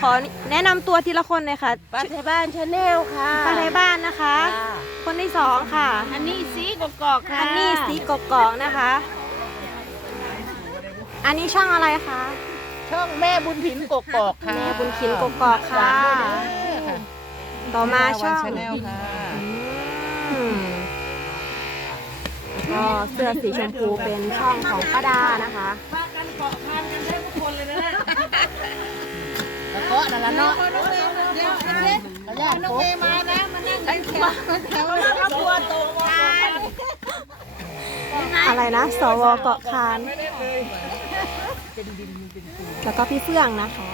ขอแนะนำตัวทีละคนเลยค่ะป้าไทยบ้านชาแนลค่ะป้าไทยบ้านนะคะคนที่สองค่ะอันนี้ซีกกอกค่ะอันนี้สีกกอกนะคะ อันนี้ช่องอะไรคะช่องแม่บุญผินกกอกค่ะแม่บุญขินกกอกค่ะ ต่อมาช่อง ชาแนลค่ะอืมแล้วก็เสื้อสีชมพูเป็นช่องของป้าดานะคะแล้ นั่นละเนาะเดี๋ยวเดี๋ยวเอาน้องเมมานะมานั่งกันมาแถวครอบครัวโตกันอะไรนะ สวเกาะคานแล้วก็พี่เฟื่องนะคะ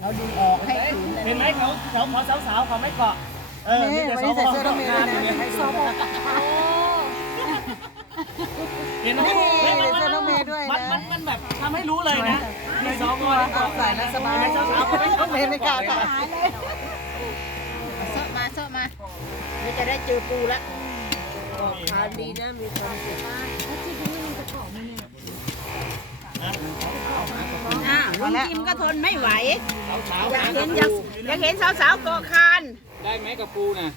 เราดึงออกให้ถึงเห็นไหมเขาเขาขอสาวๆเขาไม่เกาะเออมีแต่สวเสื้อต้องมีนะเห็นไหม มันมันมันแบบทำให้รู้เลยนะมีสองคนที่เกาะใส่แล้วสบายสาวๆเขาไม่ต้องเห็นไม่กล้าค่ะเซาะมาเซาะมาเดี๋ยวจะได้เจอปูละทานดีนะมีความสุขอ่าลุงจิมก็ทนไม่ไหว สาวอยากเห็นอยากอยากเห็นสาวๆเกาะคานได้ไหมกับปูน่ะ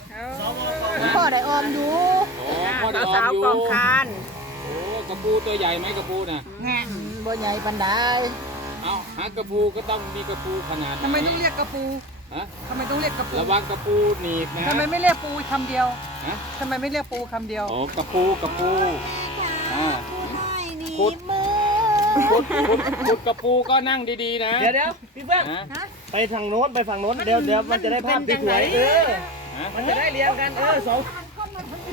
พ่อได้ออมอยู่โอ้พ่อได้ออสาวมอยู่ๆเกาะคาน โอ้กับปูตัวใหญ่ไหมกับปูน่ะ แง่บ่ใหญ่ปันไดเอาหากระปูก็ต้องมีกระปูขนาดไหนทำไมต้องเรียกกระปูฮะทำไมต้องเรียกกระปูระวังกระปูหนีบนะทำไมไม่เรียกปูคำเดียวฮะทำไมไม่เรียกปูคำเดียว โอ้กระปูกระปู อ่าขุดขุดขุดขุดกระปูก็นั่งดีๆนะเดี๋ยวเดี๋ยวพี่เพื่อนฮะไปทางโน้นไปฝั่งโน้นเดี๋ยวเดี๋ยวมันจะได้ภาพสวยๆเออฮะมันจะได้เรียงกันเออสอง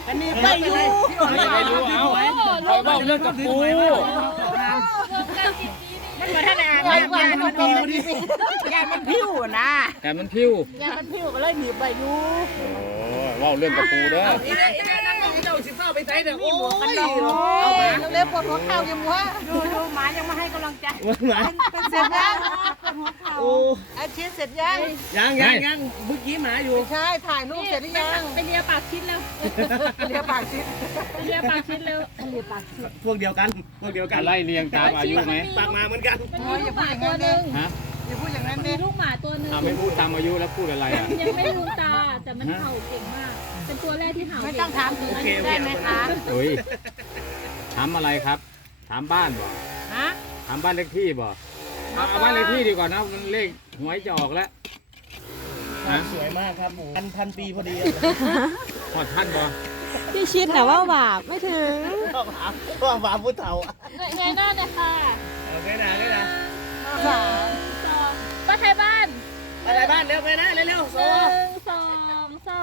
อันนี้ไปอยู่ไม่รู้เอาคอยบอกเรื่องกระปูมันมาท่านอาญาญามันพิวดิญามันพิวนะแต่มันพิ้วญามันพิวก็เลยหนีไปอยู่โอ้ว่าเรื่องกระปูเด้อ ใส่เดี๋ยวโอ้ยเอามา เร็วๆปวดหัวเข่ายังวะดูดูหมายังมาให้กำลังใจมันหมาเป็นเสร็จยังโอ้อาชีพเสร็จยังยังยังยังเมื่อกี้หมาอยู่ ใช่ถ่ายรูปเสร็จหรือยังไปเลียปากชิ้นแล้วเรียกปากชิดไปเลียปากชิ้นแล้วพวกเดียวกัน พวกเดียวกันไล่เรียงตามอายุไหมปากมาเหมือนกันโอ้ยอย่าพูดอย่างนั้นดิฮะอย่าพูดอย่างนั้นดิลูกหมาตัวหนึ่งอ่าไม่พูดตามอายุแล้วพูดอะไรอะยังไม่ลืมตาแต่มันเห่าเก่งมาก เป็นตัวแรกที่เห่าไม่เก่งต้องถามถึงอายุได้ไหมคะเฮ้ยถามอะไรครับ ถามบ้านบ่ฮะถามบ้านเลขที่บ่เอาเอาบ้านเลขที่ดีกว่านะมันเลขหวยจะออกแล้วฮะสวยมากครับพันพันปีพอดีพอท่านบ่พี่ชิดนะว่าบาปไม่ถึงก็หาก็หาผู้เฒ่าเงยหน้าเลยค่ะโอเคนะโอเคนะสองสองป้าไทยบ้านอะไรบ้านเร็วไปนะเร็วๆหโซ่ นึ่งสองสาม เออ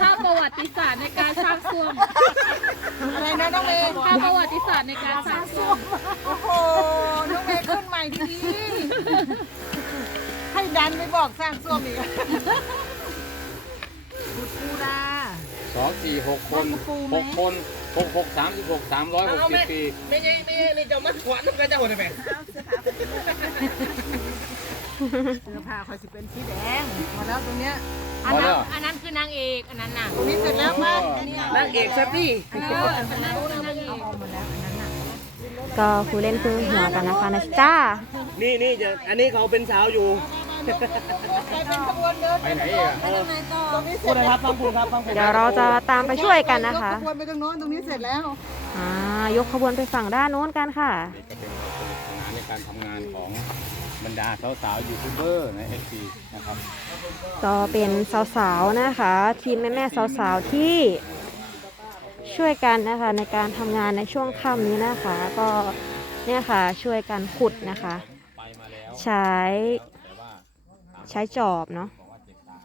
ภาพประวัติศาสตร์ในการสร้างซ่วมอะไรนะน้องเมย์ภาพประวัติศาสตร์ในการสร้างซ่วมโอ้โห น้องเมย์ขึ้นใหม่ดีๆให้ดันไปบอกสร้างส้วมอีกปูดาสองสี่หกคนหกคนหกหกสามสิบหกสามร้อยหกสิบปีไม่ใช่ไม่ใช่นี่จะมัดขวานมันก็จะหัวได้ไหมเสื้อผ้าคอยสิเป็นสีแดงมาแล้วตรงเนี้ย อันนั้นอันนั้นคือนางเอกอันนั้นน่ะตรงนี้เสร็จแล้วป่ะนางเอกแซ่บนี่อันนั้นคือนางเอกก็คุยเล่นคือหัวกันนะคะนะจ้านี่นี่จะอันนี้เขาเป็นสาวอยู่ไปไหนอีกอะพูดนะครับฟังพูดครับฟังพูดเดี๋ยวเราจะตามไปช่วยกันนะคะยขบวนไปตรงโน้นตรงนี้เสร็จแล้วอ่ายกขบวนไปฝั่งด้านโน้นกันค่ะนี่ก็เป็นสนุกสนานในการทำงานของ บรรดาสาวๆยูทูบเบอร์ในเอซีนะครับก็เป็นสาวๆนะคะ ทีมแม่ๆสาวๆที่ช่วยกันนะคะในการทำงานในช่วงค่ำนี้นะคะ ก็เนี่ยค่ะช่วยกันขุดนะคะไปมาแล้วใช้แต่ว่าใช้จอบเนาะบอกว่าเจ็บตา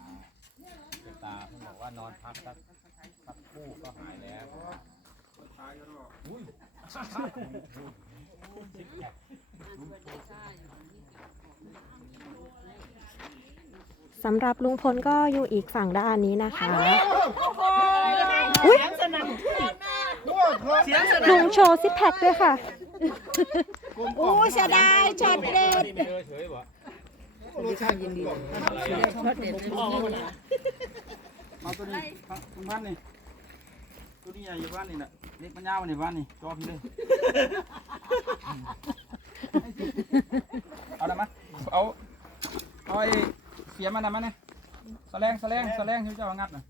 เจ็บตาเพิ่งบอกว่านอนพักสักสักครู่ก็หายแล้ว สำหรับลุงพลก็อยู่อีกฝั่งด้านนี้นะคะ อุ๊ยเสียงสนั่นลุงโชว์ซิปแพคด้วยค่ะโอ้เสียดายช็อตเด็ดไม่เจอเฉยวะเอาตัวนี้คุณพันนี่ตัวนี้ใหญ่อยู่บ้านนี่แหละเล็กมันยาวในบ้านนี่จอพี่เลยเอาละมะเอาเอาไอ้เสียมันนะมันนะแสลงแสลงแสลงที่เจ้างัดน่ะ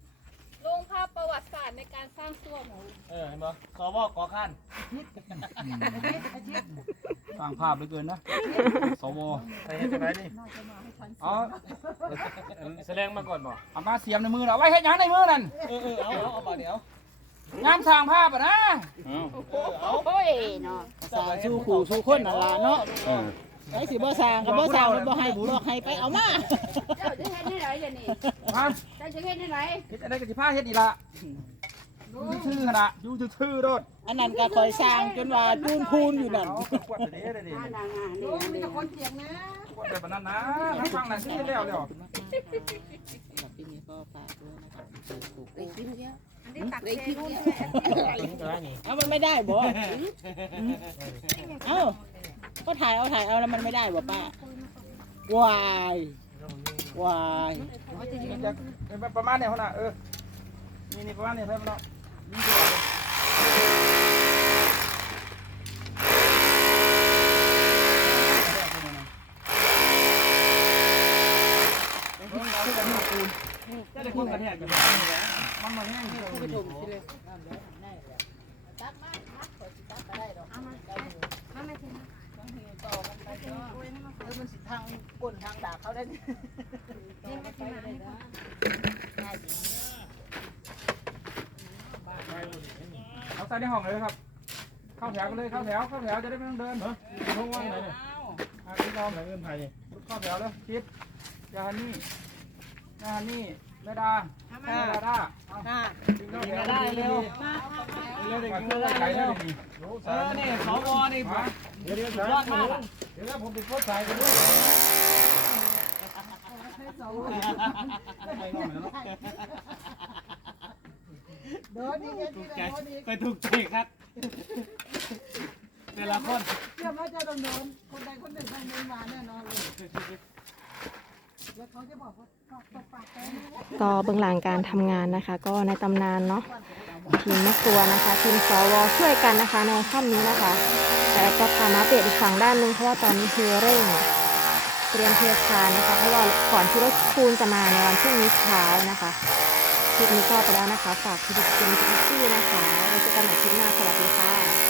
ลุงภาพประวัติศาสตร์ในการสร้างส้วมของลุงเออเห็นปะสวกอขั้นสร้างภาพเหลือเกินนะสวไปเห็นจังไรนี่เอาแสดงมาก่อนบ่เอามาเสียมในมือน่ะเอาไว้ให้หยังในมือนั่นเออเออเอาเอาเอาบ่เดี๋ยวงานสร้างภาพอะนะโอ้ยเนาะสาวสู้ขู่สู้คนน่ะล่ะเนาะ ไอ้สิบ่สร้างก็บ่สร้างบ่ให้บอกให้ไปเอามาเจ้าจะเฮ็ดให้ไหนอย่างนี้มาเจ้าจะเฮ็ดให้ไหนเฮ็ดอะไรกับสิผ้าเฮ็ดอีละอยู่ชื่อขนาดอยู่ชื่อๆโดดอันนั้นก็คอยสร้างจนว่าจูนพูนอยู่นั่นเอาขวดเดี๋ยวนี้เดี๋ยวนี้ลุงมีแต่คนเจียงนะขวดแบบนั้นนะมาฟังหน่อยสิแล้วเดี๋ยวปีนี้ก็ฝากด้วยนะครับได้กินเยอะเอามันไม่ได้บ่เอ้า ก็ถ่ายเอาถ่ายเอาแล้วมันไม่ได้บ่ป้าวายวายจะเป็นประมาณนี้เขาน่ะเออนี่นี่ประมาณนี้เพิ่มแล้วนี่ดีกว่าจะได้คนกระแทกกันมันมาแห้งที่เรามันสิทางก้น ทางดาบเขาได้เอาใส่ในห้องเลยครับ เข้าแถวกันเลยเข้าแถวเข้าแถวจะได้ไม่ต้องเดินห้องว่างไหนเนี่ยอะพี่น้องไหนเงินไทยเนี่ยเข้าแถวเลยคิดยาฮันนี่ยาฮันนี่แม่ดาแม่ดาด้าเอาค่ะได้เร็วเร็วเด็กมากินเพื่อได้ไก่เร็ได้วดีเออนี่สวนี่มาเดี๋ยวเดี๋ยวยอดมากเดี๋ยวผมติดโพสต์ใส่กันด้วย โดนนี่ไงที่ใจโดนนี่ไปถูกใจครับ แต่ละคนเชื่อว่าจะโดนโดนคนใดคนหนึ่งทางนี้มาแน่นอนเลยแล้วเขาจะบอกว่าตบตบปากแกก็เบื้องหลังการทำงานนะคะ ก็ในตำนานเนาะทีมแม่ครัวนะคะทีมสวช่วยกันนะคะ ในค่ำนี้นะคะ แต่ก็พามาเปลี่ยนอีกฝั่งด้านหนึงเพราะว่าตอนนี้คือเร่ง เตรียมเทียทานนะคะ เพราะว่าก่อนที่รถคูณจะมาในวันพรุ่งนี้เช้านะคะคลิปนี้ก็ไปแล้วนะคะ ฝากคลิปคุณทุกที่นะคะไว้เจอกันใหม่คลิปหน้าสวัสดีค่ะ